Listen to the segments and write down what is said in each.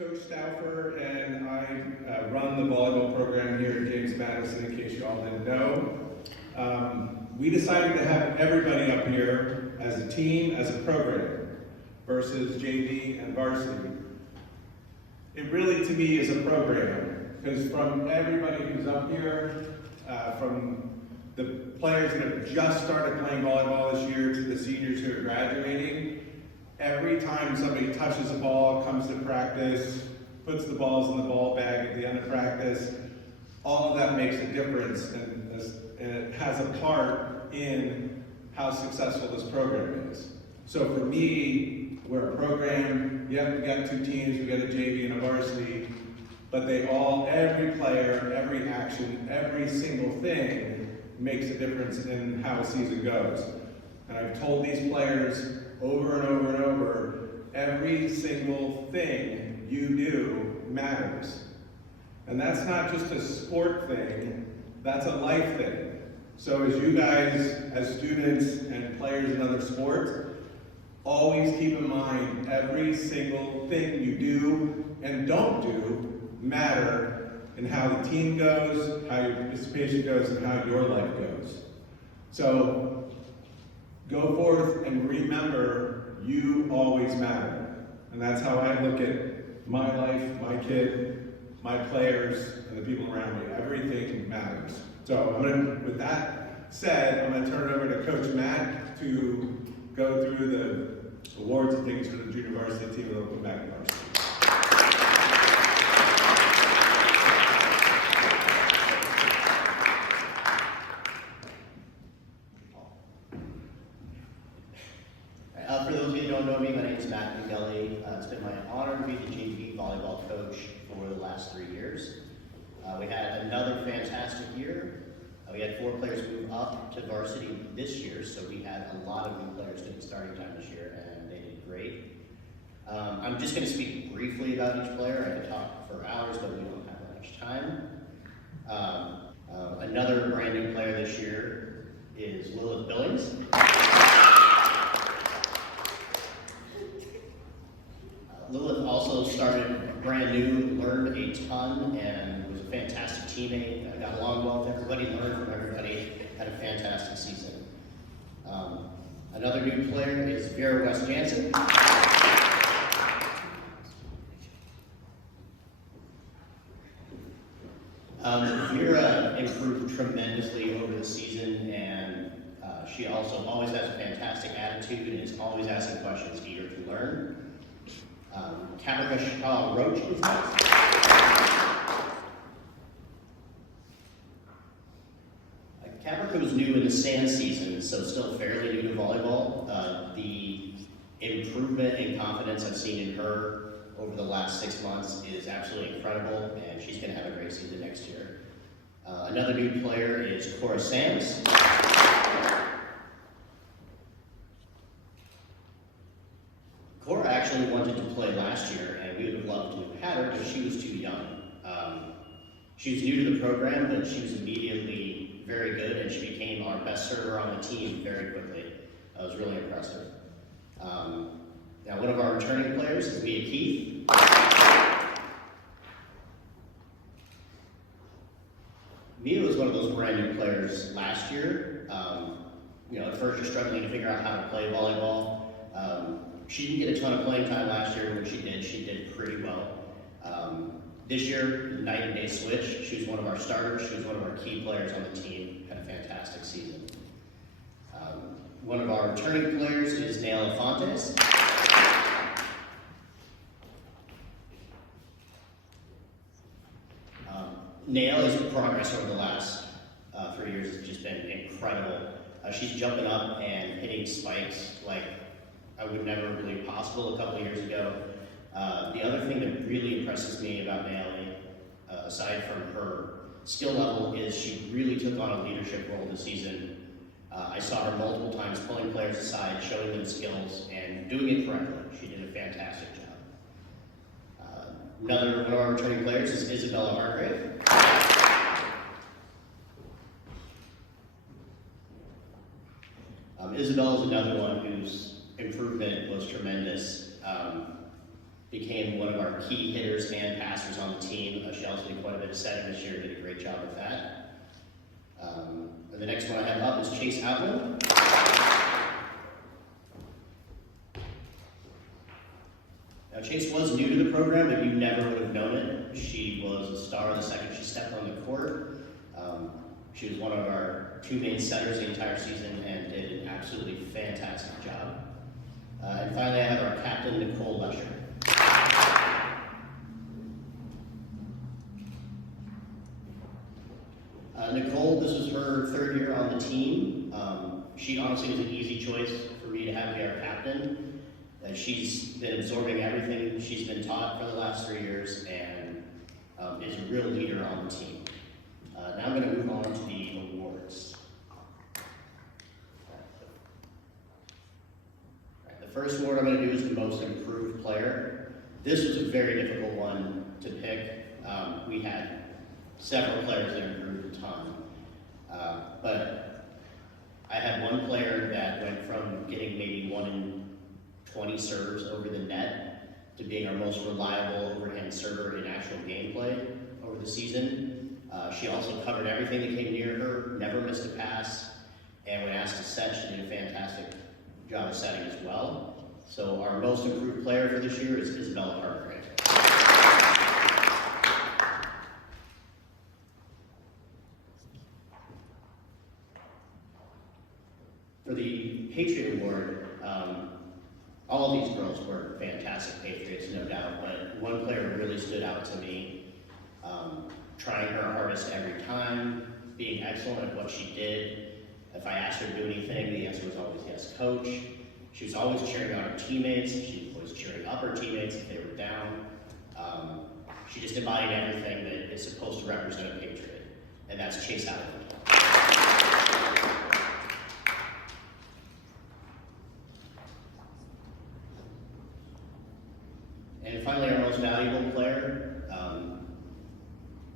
Coach Stauffer, and I run the volleyball program here at James Madison, in case you all didn't know. We decided to have everybody up here as a team, as a program, versus JV and varsity. It really, to me, is a program, because from everybody who's up here, from the players that have just started playing volleyball this year to the seniors who are graduating, every time somebody touches a ball, comes to practice, puts the balls in the ball bag at the end of practice, all of that makes a difference, and it has a part in how successful this program is. So for me, we're a program, yeah, we got two teams, we got a JV and a varsity, but they all, every player, every action, every single thing makes a difference in how a season goes. And I've told these players over and over and over, every single thing you do matters. And that's not just a sport thing, that's a life thing. So as you guys, as students and players in other sports, always keep in mind every single thing you do and don't do matter in how the team goes, how your participation goes, and how your life goes. So go forth and remember you always matter. And that's how I look at my life, my kid, my players, and the people around me. Everything matters. So with that said, I'm gonna turn it over to Coach Matt to go through the awards and things for the junior varsity team, and then we'll come back to varsity. For those of you who don't know me, my name is Matt McGilly. It's been my honor to be the JV volleyball coach for the last 3 years. We had another fantastic year. We had 4 players move up to varsity this year, so we had a lot of new players taking starting time this year, and they did great. I'm just going to speak briefly about each player. I could talk for hours, but we don't have that much time. Another brand new player this year is Lilith Billings. Lilith also started brand new, learned a ton, and was a fantastic teammate. Got along well with everybody, learned from everybody, had a fantastic season. Another new player is Vera West Jansen. Vera improved tremendously over the season, and she also always has a fantastic attitude and is always asking questions, eager to learn. Caprica Roach is next. Caprica was new in the sand season, so still fairly new to volleyball. The improvement in confidence I've seen in her over the last 6 months is absolutely incredible, and she's going to have a great season next year. Another new player is Cora Sands. Cora actually wanted to play last year, and we would have loved to have had her, but she was too young. She was new to the program, but she was immediately very good, and she became our best server on the team very quickly. It was really impressive. Now, one of our returning players is Mia Keith. Mia was one of those brand new players last year. At first you're struggling to figure out how to play volleyball. She didn't get a ton of playing time last year. When she did pretty well. This year, night and day switch. She was one of our starters. She was one of our key players on the team. Had a fantastic season. One of our returning players is Naila Fontes. Nail's progress over the last 3 years has just been incredible. She's jumping up and hitting spikes like I would never believe possible a couple of years ago. The other thing that really impresses me about Naomi, aside from her skill level, is she really took on a leadership role this season. I saw her multiple times pulling players aside, showing them skills, and doing it correctly. She did a fantastic job. Another one of our returning players is Isabella Hargrave. Isabella is another one whose improvement was tremendous. became one of our key hitters and passers on the team. She also did quite a bit of setting this year, did a great job with that. And the next one I have up is Chase Outman. Now Chase was new to the program, but you never would have known it. She was a star the second she stepped on the court. She was one of our 2 main setters the entire season and did an absolutely fantastic job. And finally I have our captain, Nicole Lesher. Nicole, this was her 3rd year on the team. She honestly was an easy choice for me to have be our captain. She's been absorbing everything she's been taught for the last 3 years and is a real leader on the team. Now I'm going to move on to the awards. The first award I'm going to do is the most improved player. This was a very difficult one to pick. We had several players that improved a ton. But I had one player that went from getting maybe 1 in 20 serves over the net to being our most reliable overhand server in actual gameplay over the season. She also covered everything that came near her, never missed a pass, and when asked to set, she did a fantastic job of setting as well. So our most improved player for this year is Isabella Hargrave. For the Patriot Award, all of these girls were fantastic Patriots, no doubt, but one player really stood out to me, trying her hardest every time, being excellent at what she did. If I asked her to do anything, the answer was always yes, coach. She was always cheering on her teammates. She was always cheering up her teammates if they were down. She just embodied everything that is supposed to represent a Patriot, and that's Chase Outman. And finally, our most valuable player,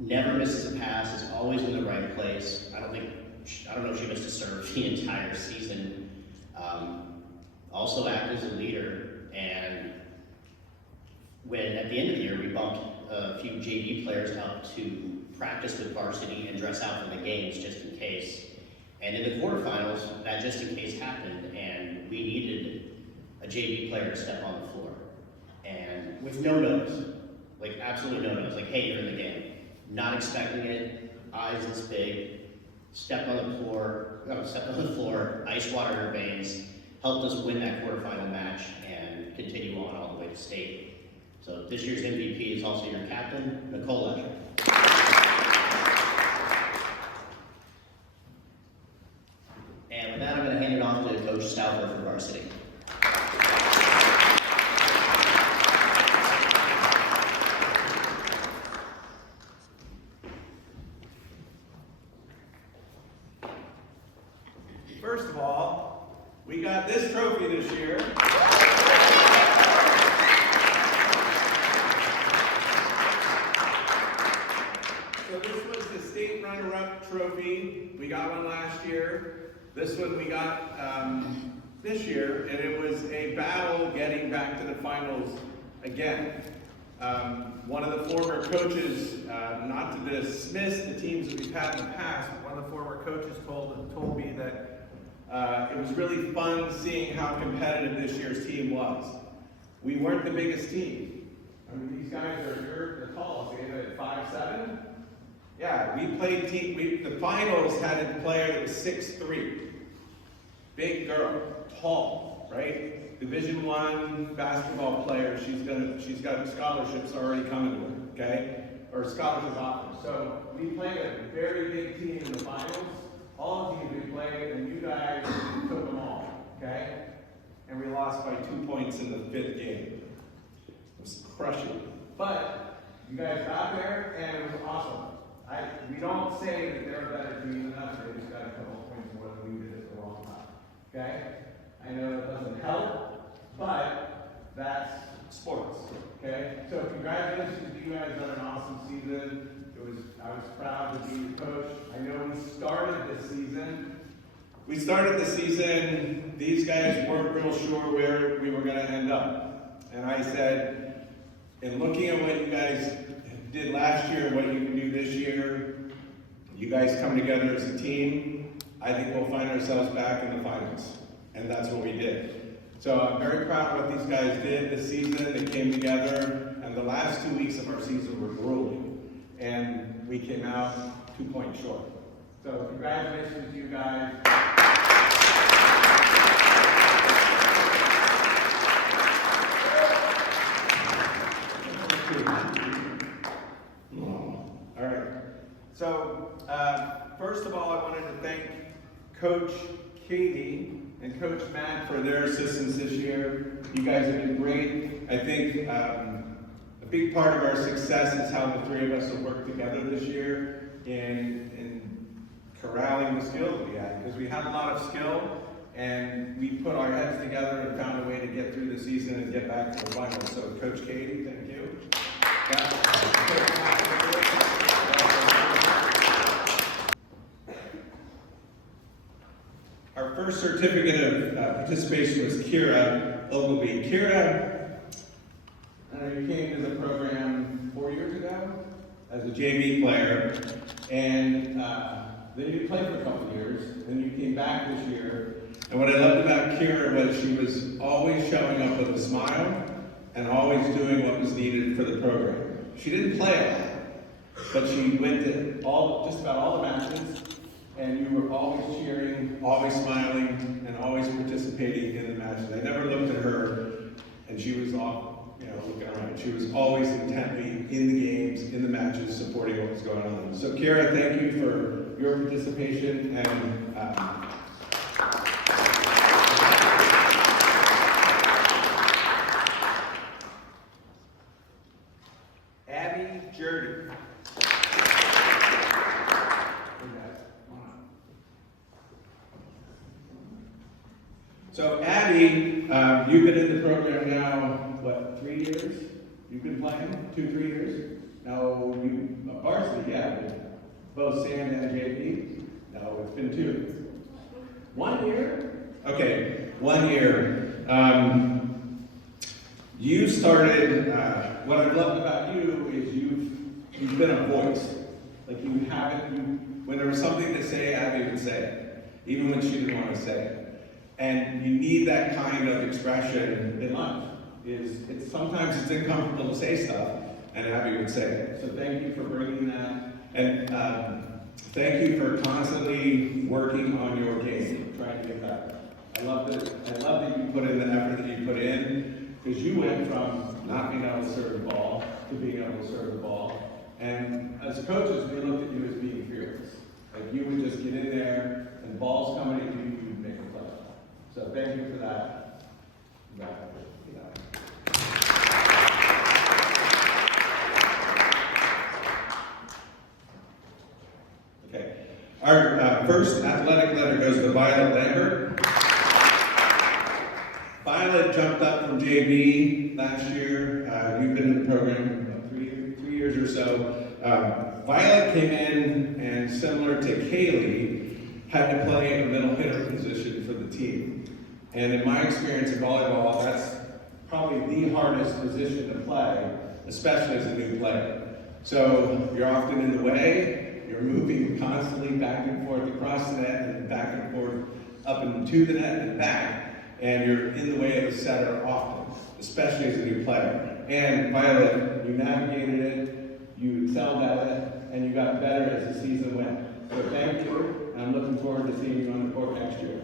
never misses a pass, is always in the right place. I don't know if she missed a serve the entire season. Also acted as a leader, and when at the end of the year we bumped a few JV players up to practice with varsity and dress out for the games just in case. And in the quarterfinals, that just in case happened, and we needed a JV player to step on the floor. And with no notice, like absolutely no notice, like, hey, you're in the game. Not expecting it, eyes this big, stepped on the floor, ice water in her veins, helped us win that quarterfinal match and continue on all the way to state. So this year's MVP is also your captain, Nicole Lesher. And with that, I'm going to hand it off to Coach Stauffer for varsity. First of all, we got this trophy this year. So this was the state runner-up trophy. We got one last year. This one we got this year, and it was a battle getting back to the finals again. One of the former coaches, not to dismiss the teams that we've had in the past, but one of the former coaches told me that it was really fun seeing how competitive this year's team was. We weren't the biggest team. I mean, these guys they're tall, so they had 5'7". Yeah, we played the finals had a player that was 6'3". Big girl, tall, right? Division I basketball player. She's got scholarships already coming to her, okay? Or scholarship offers. So we played a very big team in the finals. All of you we played, and you guys took them all, okay? And we lost by 2 points in the 5th game. It was crushing. But you guys got there, and it was awesome. We don't say that they're a better team than us. They just got a couple points more than we did at the wrong time, okay? I know it doesn't help, but that's sports, okay? So congratulations to you guys on an awesome season. I was proud to be your coach. I know we started this season, these guys weren't real sure where we were going to end up. And I said, in looking at what you guys did last year and what you can do this year, you guys come together as a team, I think we'll find ourselves back in the finals. And that's what we did. So I'm very proud of what these guys did this season. They came together, and the last 2 weeks of our season were grueling. And we came out 2 points short. So congratulations to you guys. All right. So first of all, I wanted to thank Coach Katie and Coach Matt for their assistance this year. You guys have been great. I think a big part of our success is how the three of us have worked together this year in corralling the skills that we had, because we had a lot of skill, and we put our heads together and found a way to get through the season and get back to the finals. So Coach Katie, thank you. Our first certificate of participation was Kira Ogilvy. Kira, you came to the program 4 years ago as a JV player, and then you played for a couple of years, then you came back this year. And what I loved about Kira was she was always showing up with a smile and always doing what was needed for the program. She didn't play a lot, but she went to just about all the matches, and you were always cheering, always smiling, and always participating in the matches. I never looked at her, and she was looking around. She was always intently in the games, in the matches, supporting what was going on. So Kira, thank you for your participation, and Abby Jurdy. So Abby, you've been in the program now, what, 3 years? You've been playing? 2, 3 years? No, you, varsity, yeah, both Sam and JP? No, it's been 2. 1 year? Okay, 1 year. You started, what I've loved about you is you've been a voice. Like when there was something to say, Abby would say it, even when she didn't want to say it. And you need that kind of expression in life. Sometimes it's uncomfortable to say stuff, and Abby would say it. So thank you for bringing that, and thank you for constantly working on your game, trying to get better. I love that you put in the effort that you put in, because you went from not being able to serve the ball to being able to serve the ball. And as coaches, we looked at you as being fearless. Like you would just get in there, and balls coming at you, you would make a play. So thank you for that. Okay. Our first athletic letter goes to Violet Lambert. Violet jumped up from JV last year. You've been in the program about 3 years or so. Violet came in and, similar to Kaylee, had to play a middle hitter position for the team. And in my experience in volleyball, that's probably the hardest position to play, especially as a new player. So you're often in the way, you're moving constantly back and forth across the net and back and forth up into the net and back, and you're in the way of the setter often, especially as a new player. And Violet, you navigated it, you excelled at it, and you got better as the season went. So thank you, and I'm looking forward to seeing you on the court next year.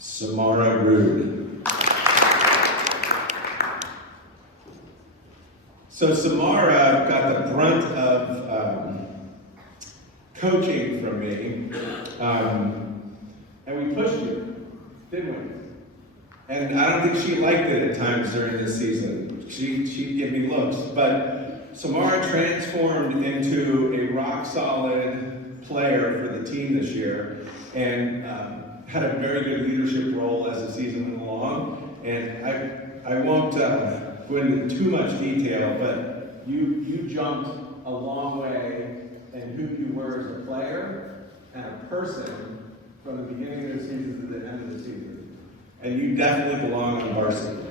Samara Rude. So Samara got the brunt of coaching from me, and we pushed her, didn't we? And I don't think she liked it at times during this season. She'd give me looks, but Samara transformed into a rock-solid player for the team this year, and had a very good leadership role as the season went along. And I won't go into too much detail, but you jumped a long way in who you were as a player and a person from the beginning of the season to the end of the season. And you definitely belong on varsity,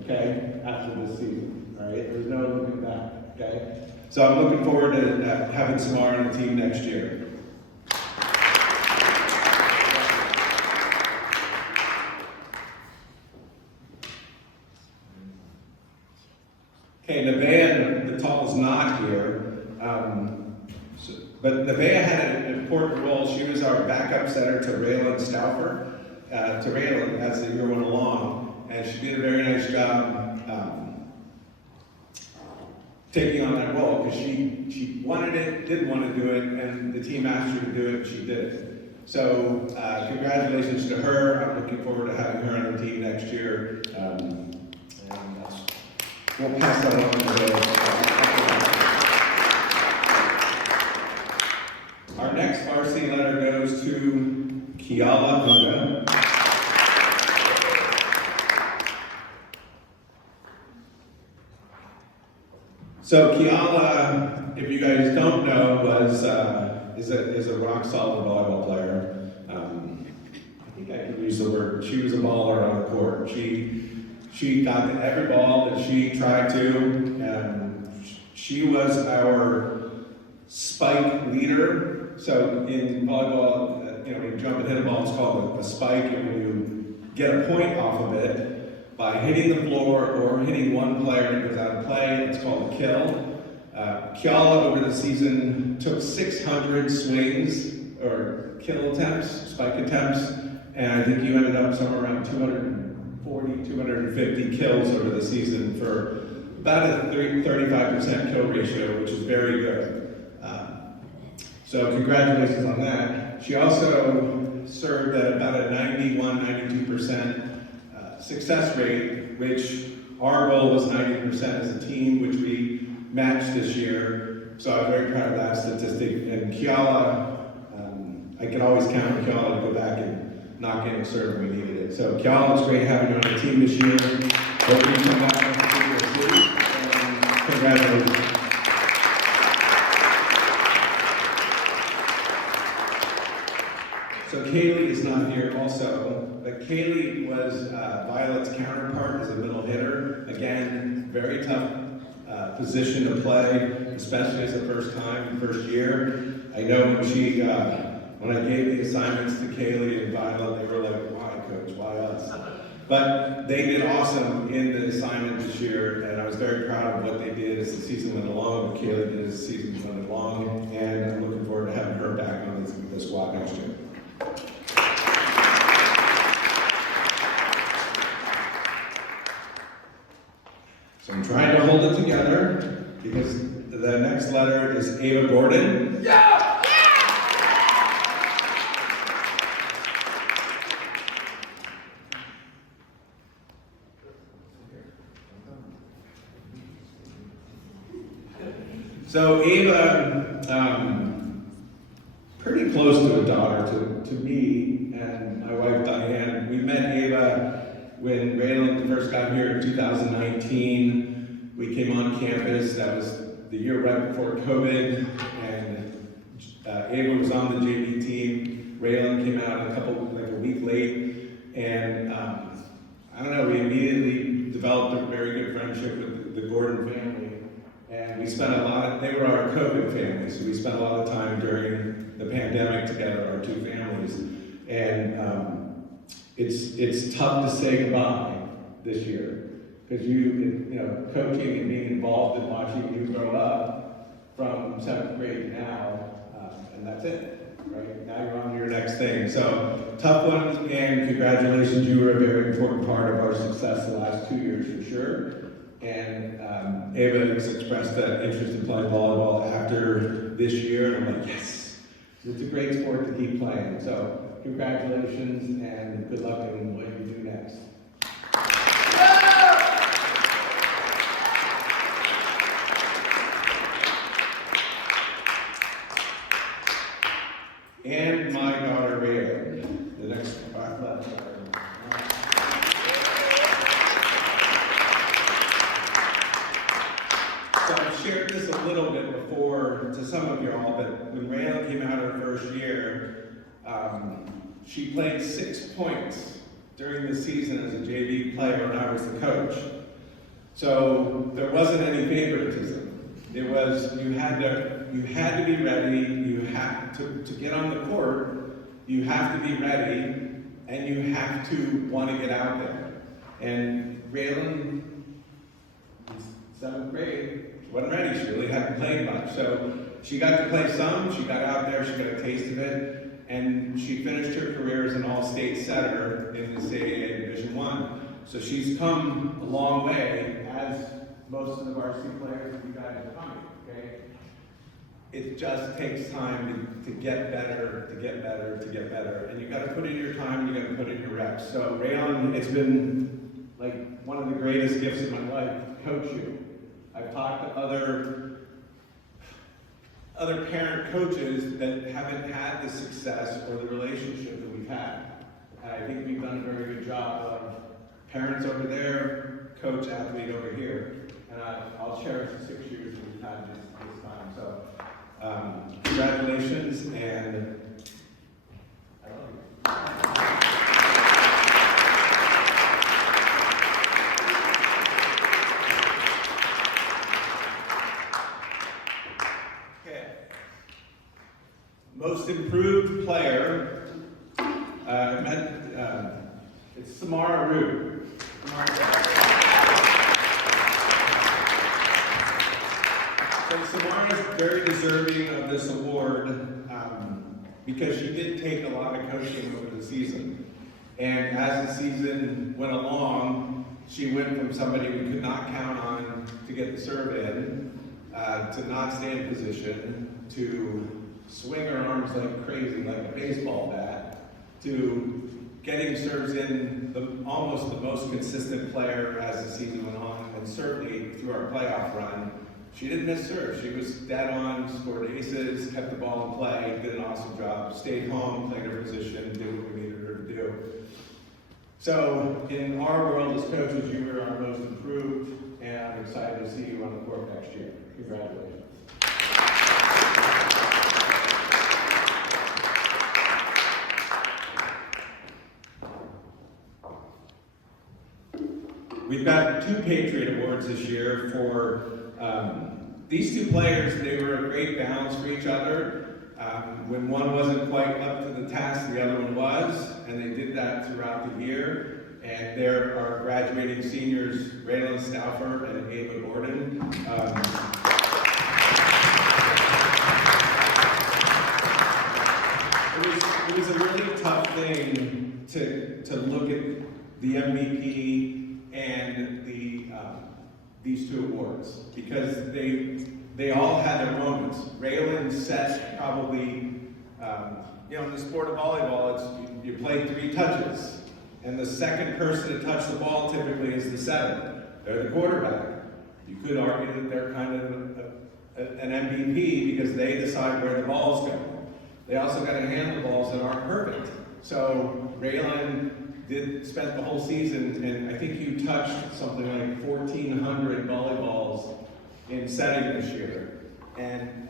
okay, after this season, all right? There's no looking back, okay? So I'm looking forward to having Samara on the team next year. Okay, Nevaeh, the tall is not here, but Nevaeh had an important role. She was our backup center to Raylan Stauffer, to Raylan as the year went along, and she did a very nice job taking on that role because she wanted it, didn't want to do it, and the team asked her to do it, and she did it. So congratulations to her. I'm looking forward to having her on the team next year. We'll pass that on to our next varsity letter goes to Kiala Hunga. So Kiala, if you guys don't know, is a rock solid volleyball player. I think I can use the word. She was a baller on the court. She got to every ball that she tried to. She was our spike leader. So in volleyball, when you jump and hit a ball, it's called a spike. And when you get a point off of it by hitting the floor or hitting one player that goes out of play, it's called a kill. Kiala over the season took 600 swings or kill attempts, spike attempts, and I think you ended up somewhere around 250 kills over the season for about a 35% kill ratio, which is very good. So congratulations on that. She also served at about a 91-92% success rate, which our goal was 90% as a team, which we matched this year. So I'm very proud of that statistic. And Kiala, I can always count on Kiala to go back and knock in a serve when we needed it. So Kiala, it's great having you on the team this year. Hope you come back and see. Congratulations. So Kaylee is not here also, but Kaylee was Violet's counterpart as a middle hitter. Again, very tough position to play, especially as a first year. I know when I gave the assignments to Kaylee and Violet, they were like, why coach, why us? But they did awesome in the assignment this year, and I was very proud of what they did as the season went along, what Kaylee did as the season went along, and I'm looking forward to having her back on the squad next year. So I'm trying to hold it together because the next letter is Ava Gordon. Yeah! So Ava, pretty close to a daughter to me and my wife Diane. We met Ava when Raylan first got here in 2019. We came on campus. That was the year right before COVID, and Ava was on the JV team. Raylan came out a week late, and I don't know. We immediately developed a very good friendship with the Gordon family. And we spent they were our COVID family, so we spent a lot of time during the pandemic together, our two families. And it's tough to say goodbye this year, because coaching and being involved in watching you grow up from 7th grade now, and that's it, right? Now you're on to your next thing. So tough one, and congratulations, you were a very important part of our success the last 2 years for sure. And Ava has expressed that interest in playing volleyball after this year, and I'm like, yes, it's a great sport to keep playing. So congratulations and good luck in what you do next. And my daughter Rhea, the next left. So I've shared this a little bit before to some of y'all, but when Rayla came out her first year, She played 6 points during the season as a JV player when I was the coach. So there wasn't any favoritism. It was, you had to be ready, you had to get on the court, you have to be ready, and you have to want to get out there. And Raylan, in 7th grade, wasn't ready. She really hadn't played much. So she got to play some, she got out there, she got a taste of it, and she finished her career as an all-state setter in the CAA Division I. So she's come a long way, as most of the varsity players that you guys are coming, okay? It just takes time to get better, to get better, to get better. And you gotta put in your time, you gotta put in your reps. So Raylan, it's been like one of the greatest gifts of my life to coach you. I've talked to other parent coaches that haven't had the success or the relationship that we've had. And I think we've done a very good job of parents over there, coach, athlete over here. And I'll cherish the 6 years that we've had this time. So congratulations, and I love you. Okay. Most improved player, it's Samara Rue. So Samara is very deserving of this award because she did take a lot of coaching over the season. And as the season went along, she went from somebody we could not count on to get the serve in, to not stay in position, to swing her arms like crazy, like a baseball bat, to getting serves in, almost the most consistent player as the season went on, and certainly through our playoff run. She didn't miss serve. She was dead on, scored aces, kept the ball in play, did an awesome job, stayed home, played her position, did what we needed her to do. So in our world as coaches, you were our most improved, and I'm excited to see you on the court next year. Congratulations. We've got 2 Patriot Awards this year for these 2 players. They were a great balance for each other. When one wasn't quite up to the task, the other one was, and they did that throughout the year. And there are graduating seniors, Raylan Stauffer and Ava Gordon. It was a really tough thing to look at the MVP and these 2 awards, because they all had their moments. Raylan set probably, in the sport of volleyball, it's you play 3 touches, and the second person to touch the ball typically is the 7. They're the quarterback. You could argue that they're kind of an MVP because they decide where the ball's going. They also got to handle balls that aren't perfect. So Raylan spent the whole season, and I think you touched something like 1,400 volleyballs in setting this year, and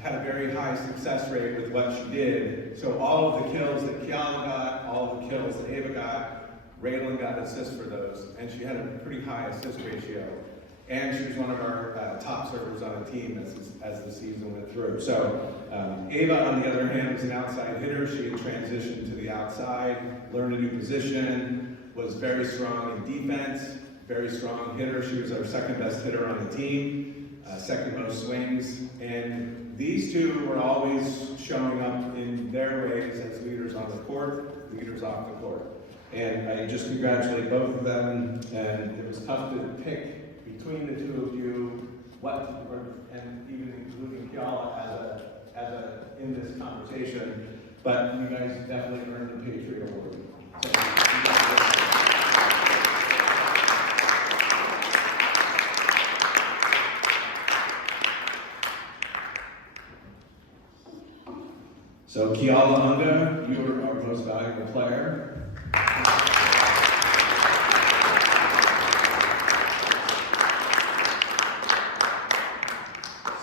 had a very high success rate with what she did. So all of the kills that Kiala got, all of the kills that Ava got, Raylan got assists for those, and she had a pretty high assist ratio. And she was one of our top servers on the team as the season went through. So Ava, on the other hand, was an outside hitter. She had transitioned to the outside, learned a new position, was very strong in defense, very strong hitter. She was our second best hitter on the team, second most swings. And these 2 were always showing up in their ways as leaders on the court, leaders off the court. And I just congratulate both of them. And it was tough to pick between the 2 of you, and even including Kiala in this conversation, but you guys definitely earned the Patriot Award. So Kiala Unga, you are our most valuable player.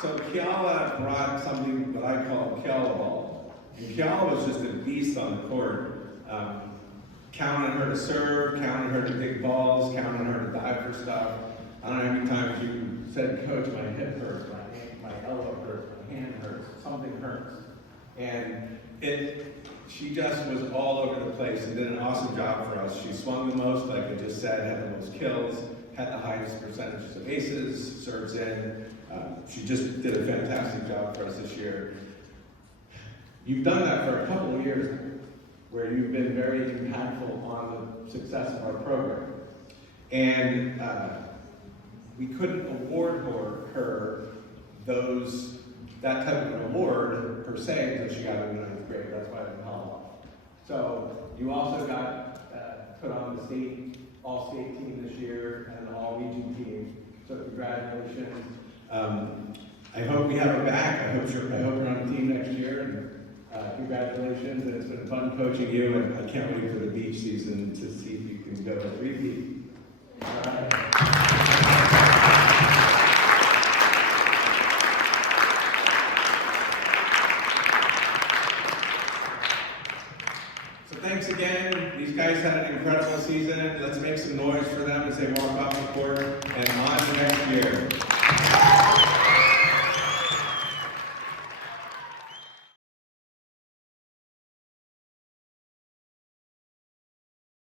So Kiala brought something that I call Kiala Ball. And Kiala was just a beast on the court. Count on her to serve, count on her to dig balls, count on her to dive for stuff. I don't know how many times you said, Coach, my hip hurts, my elbow hurts, my hand hurts, something hurts. And she just was all over the place and did an awesome job for us. She swung the most, like I just said, had the most kills, had the highest percentages of aces, serves in. She just did a fantastic job for us this year. You've done that for a couple of years now, where you've been very impactful on the success of our program. And we couldn't award her that type of an award per se until she got into 9th grade. That's why it held off. So you also got put on the all-state team this year and the all-region team. So congratulations. I hope we have her back. I hope you're on the team next year. And congratulations. And it's been fun coaching you. And I can't wait for the beach season to see if you can go to 3P. All right. Thanks again. These guys had an incredible season. Let's make some noise for them as they walk off the court and on to next year.